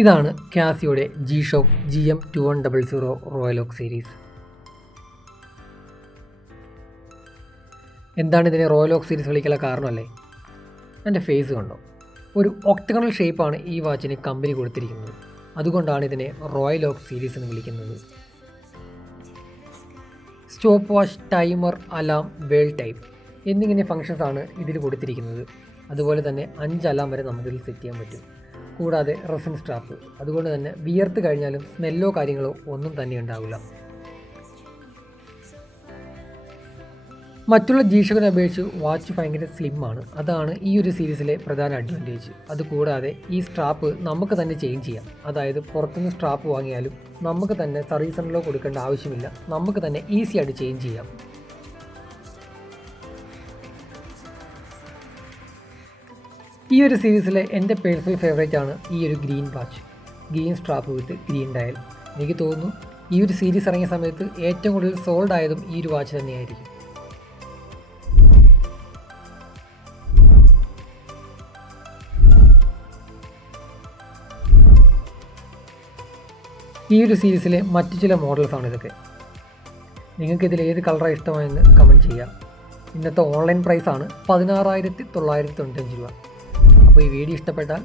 ഇതാണ് കാസിയോയുടെ G-Shock GM2100 royal ഓക്ക് series. എന്താണ് ഇതിനെ റോയൽ ഓക്ക് സീരീസ് വിളിക്കാനുള്ള കാരണമല്ലേ? എൻ്റെ ഫേസ് കണ്ടോ? ഒരു ഒക്ടഗണൽ ഷേപ്പാണ് ഈ വാച്ചിന് കമ്പനി കൊടുത്തിരിക്കുന്നത്. അതുകൊണ്ടാണ് ഇതിനെ റോയൽ ഓക്ക് സീരീസ് എന്ന് വിളിക്കുന്നത്. Stop watch, timer, alarm, വേൾ type എന്നിങ്ങനെ ഫങ്ഷൻസാണ് ഇതിൽ കൊടുത്തിരിക്കുന്നത്. അതുപോലെ തന്നെ 5 അലാം വരെ നമുക്കിതിൽ സെറ്റ് ചെയ്യാൻ പറ്റും. കൂടാതെ റെസിൻ സ്ട്രാപ്പ്, അതുകൊണ്ട് തന്നെ വിയർത്ത് കഴിഞ്ഞാലും സ്മെല്ലോ കാര്യങ്ങളോ ഒന്നും തന്നെ ഉണ്ടാവില്ല. മറ്റുള്ള G-Shockനെ അപേക്ഷിച്ച് വാച്ച് ഭയങ്കര സ്ലിമ്മാണ്. അതാണ് ഈ ഒരു സീരീസിലെ പ്രധാന അഡ്വാൻറ്റേജ്. അതുകൂടാതെ ഈ സ്ട്രാപ്പ് നമുക്ക് തന്നെ ചേഞ്ച് ചെയ്യാം. അതായത് പുറത്തുനിന്ന് സ്ട്രാപ്പ് വാങ്ങിയാലും നമുക്ക് തന്നെ സർവീസ് സെൻ്ററിലോ കൊടുക്കേണ്ട ആവശ്യമില്ല. നമുക്ക് തന്നെ ഈസി ആയിട്ട് ചേഞ്ച് ചെയ്യാം. ഈ ഒരു സീരീസിലെ എൻ്റെ പേഴ്സണൽ ഫേവറേറ്റ് ആണ് ഈ ഒരു ഗ്രീൻ വാച്ച്, ഗ്രീൻ സ്ട്രാപ്പ് വിത്ത് ഗ്രീൻ ഡയൽ. എനിക്ക് തോന്നുന്നു ഈ ഒരു സീരീസ് ഇറങ്ങിയ സമയത്ത് ഏറ്റവും കൂടുതൽ സോൾഡ് ആയതും ഈ ഒരു വാച്ച് തന്നെയായിരിക്കും. ഈ ഒരു സീരീസിലെ മറ്റു ചില മോഡൽസാണ് ഇതൊക്കെ. നിങ്ങൾക്കിതിൽ ഏത് കളറാണ് ഇഷ്ടമായെന്ന് കമൻറ്റ് ചെയ്യാം. ഇന്നത്തെ ഓൺലൈൻ പ്രൈസാണ് 16,995 രൂപ. അപ്പോൾ ഈ വീഡിയോ ഇഷ്ടപ്പെട്ടാൽ